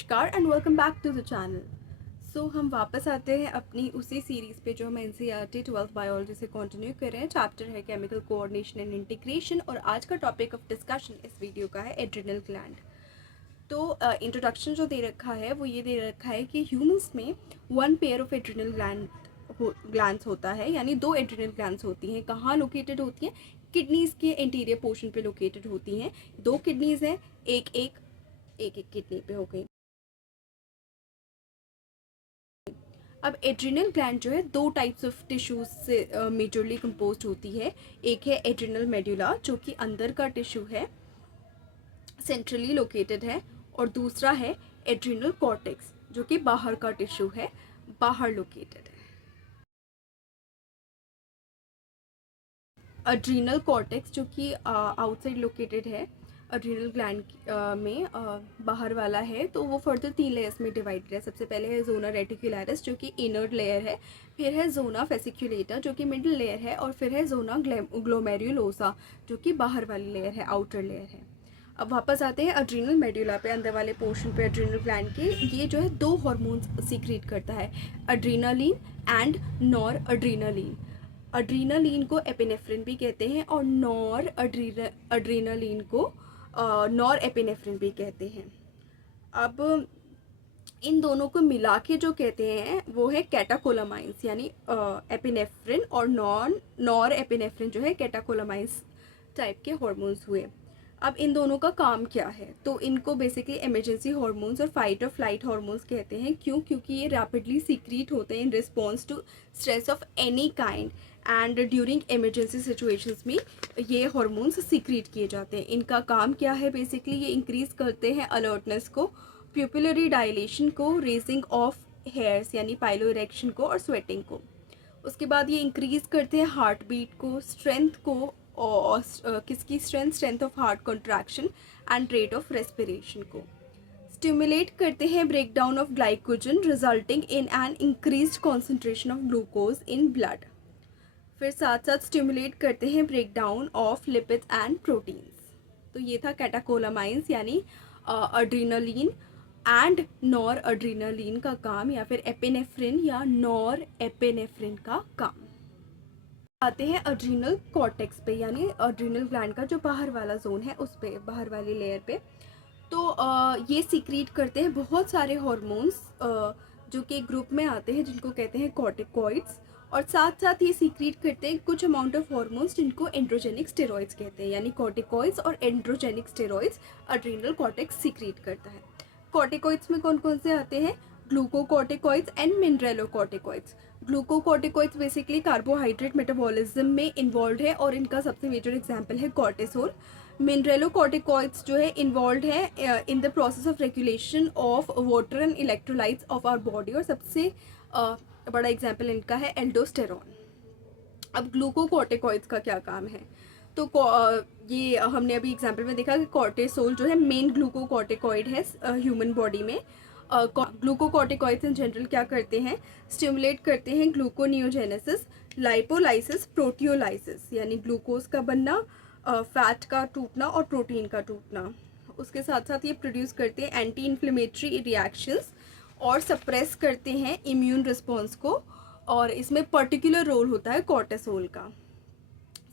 नमस्कार and welcome back to the channel. So हम वापस आते हैं अपनी उसी सीरीज़ पे जो हम एनसीईआरटी 12th बायोलॉजी से कंटिन्यू कर रहे हैं। चैप्टर है केमिकल कोऑर्डिनेशन एंड इंटीग्रेशन और आज का टॉपिक ऑफ डिस्कशन इस वीडियो का है एड्रिनल ग्लैंड। तो इंट्रोडक्शन जो दे रखा है वो ये दे रखा है कि ह्यूमंस में one pair of adrenal glands होता है, यानी दो एड्रिनल ग्लैंड्स होती हैं। कहाँ लोकेटेड होती हैं? किडनीज़ के इंटीरियर पोर्शन पे लोकेटेड होती हैं। दो किडनीज़ हैं, एक एक किडनी पे हो गई। अब एड्रिनल ग्लैंड जो है दो टाइप्स ऑफ टिश्यूज से मेजरली कंपोज्ड होती है। एक है एड्रिनल मेडुला जो कि अंदर का टिश्यू है, सेंट्रली लोकेटेड है, और दूसरा है एड्रिनल कॉर्टेक्स जो कि बाहर का टिश्यू है, बाहर लोकेटेड है। एड्रिनल कॉर्टेक्स जो कि आउटसाइड लोकेटेड है, एड्रिनल ग्लैंड में बाहर वाला है, तो वो फर्दर 3 लेयर्स में डिवाइडेड है। सबसे पहले है जोना रेटिकुलरिस जो कि इनर लेयर है, फिर है जोना फेसिकुलेटा जो कि मिडिल लेयर है, और फिर है जोना ग्लोमेरुलोसा जो कि बाहर वाली लेयर है, आउटर लेयर है। अब वापस आते हैं एड्रिनल मेडुला पे, अंदर वाले पोर्शन पे एड्रिनल ग्लैंड के। ये जो है दो हार्मोन्स सीक्रेट करता है, adrenaline and nor adrenaline. Adrenaline को एपिनेफ्रिन भी कहते हैं और नॉर एड्रीनालिन को नॉर एपिनेफ्रिन भी कहते हैं। अब इन दोनों को मिला के जो कहते हैं वो है कैटाकोलामाइंस, यानी एपिनेफ्रिन और नॉर एपिनेफ्रिन जो है कैटाकोलामाइंस टाइप के हॉर्मोन्स हुए। अब इन दोनों का काम क्या है? तो इनको बेसिकली इमरजेंसी हार्मोन्स और फाइट और फ्लाइट हार्मोन्स कहते हैं। क्यों? क्योंकि ये रैपिडली सीक्रेट होते हैं in response to stress of any kind and during emergency situations में ये हार्मोन्स सीक्रेट किए जाते हैं। इनका काम क्या है? बेसिकली ये इंक्रीज करते हैं अलर्टनेस को, प्यूपिलरी डायलेशन को, रेजिंग ऑफ हेयर्स यानी पाइलो इरेक्शन को, और स्वेटिंग को। उसके बाद ये इंक्रीज करते हैं हार्ट बीट को, स्ट्रेंथ को, और किसकी strength of heart contraction and rate of respiration को। स्टिमुलेट करते हैं break down of glycogen resulting in an increased concentration of glucose in blood. फिर साथ साथ स्टिमुलेट करते हैं break down of lipids and proteins. तो ये था कैटाकोलामाइंस यानी एड्रीनालिन एंड नॉर एड्रीनालिन का काम, या फिर एपिनेफ्रिन या नॉर एपिनेफ्रिन का काम। आते हैं एड्रिनल कॉर्टेक्स पे, यानी एड्रिनल ग्लैंड का जो बाहर वाला जोन है उस पे, बाहर वाली लेयर पे। तो ये सीक्रेट करते हैं बहुत सारे हॉर्मोन्स जो कि एक ग्रुप में आते हैं जिनको कहते हैं कॉर्टिकॉइड्स, और साथ साथ ये सीक्रेट करते हैं कुछ अमाउंट ऑफ हॉर्मोन्स जिनको एंड्रोजेनिक स्टेरॉइड्स कहते हैं, यानी कॉर्टिकॉइड्स और androgenic steroids adrenal cortex secrete करता है। कॉर्टिकॉइड्स में कौन कौन से आते हैं? Glucocorticoids and mineralocorticoids. Glucocorticoids basically carbohydrate metabolism में इन्वॉल्व है और इनका सबसे मेजर एग्जांपल है कॉर्टिसोल। मिनरेलोकॉर्टिकॉइड्स जो है इन्वॉल्व है in the process of regulation of water and electrolytes of our body, और सबसे बड़ा एग्जांपल इनका है एल्डोस्टेरॉन। अब ग्लूकोकॉर्टिकॉइड्स का क्या काम है? तो ये हमने अभी एग्जांपल में देखा कि कॉर्टिसोल जो है मेन ग्लूकोकॉर्टिकॉइड है ह्यूमन बॉडी में। ग्लूकोकॉर्टिकॉइड्स इन जनरल क्या करते हैं? स्टिमुलेट करते हैं ग्लूकोनियोजेनेसिस, लाइपोलाइसिस, प्रोटियोलाइसिस, यानी ग्लूकोज का बनना, फैट का टूटना और प्रोटीन का टूटना। उसके साथ साथ ये प्रोड्यूस करते हैं एंटी इन्फ्लेमेटरी रिएक्शंस और सप्रेस करते हैं इम्यून रिस्पॉन्स को, और इसमें पर्टिकुलर रोल होता है कॉर्टिसोल का।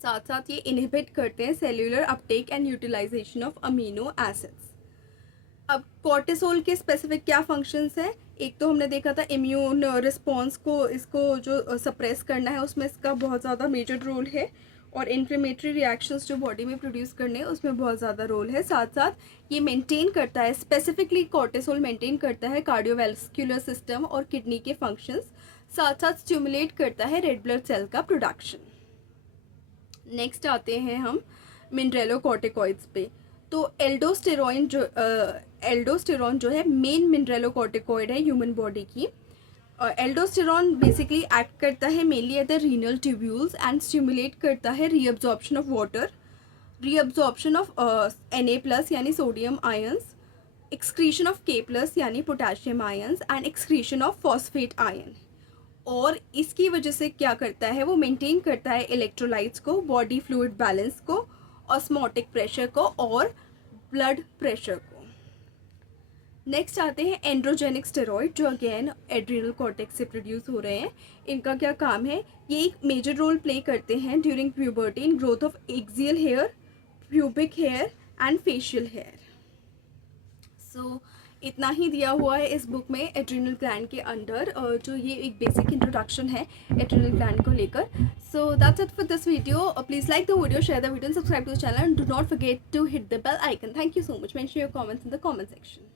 साथ साथ ये इनहिबिट करते हैं cellular uptake and utilization of amino acids. अब कॉर्टिसोल के स्पेसिफिक क्या फंक्शंस हैं? एक तो हमने देखा था इम्यून रिस्पॉन्स को, इसको जो सप्रेस करना है उसमें इसका बहुत ज़्यादा मेजर रोल है, और इन्फ्लेमेटरी रिएक्शंस जो बॉडी में प्रोड्यूस करने हैं उसमें बहुत ज़्यादा रोल है। साथ साथ ये मेंटेन करता है, स्पेसिफिकली कॉर्टिसोल मेंटेन करता है कार्डियोवैस्कुलर सिस्टम और किडनी के फंक्शंस। साथ साथ स्टिमुलेट करता है रेड ब्लड सेल का प्रोडक्शन। नेक्स्ट आते हैं हम मिनरेलोकॉर्टिकॉइड्स पे। तो एल्डोस्टेरॉन जो है मेन मिनरेलोकॉर्टिकॉइड है ह्यूमन बॉडी की। एल्डोस्टेरॉन बेसिकली एक्ट करता है mainly at the renal tubules and stimulate करता है reabsorption of water, reabsorption of Na+ यानी sodium ions, excretion of K+ यानी potassium ions, and excretion of phosphate ion. और इसकी वजह से क्या करता है? वो मेंटेन करता है इलेक्ट्रोलाइट्स को, बॉडी फ्लूइड बैलेंस को, ऑस्मोटिक प्रेशर को और ब्लड प्रेशर को। नेक्स्ट आते हैं एंड्रोजेनिक स्टेरॉइड, जो अगेन एड्रिनल कॉर्टेक्स से प्रोड्यूस हो रहे हैं। इनका क्या काम है, ये एक मेजर रोल प्ले करते हैं during puberty in growth of axial hair, pubic hair and facial hair. So इतना ही दिया हुआ है इस बुक में एड्रिनल ग्लैंड के अंडर, जो ये एक बेसिक इंट्रोडक्शन है एड्रिनल ग्लैंड को लेकर। So that's it for this video. Please like the video, share the video and subscribe to the channel and do not forget to hit the bell icon. Thank you so much. Mention your comments in the comment section.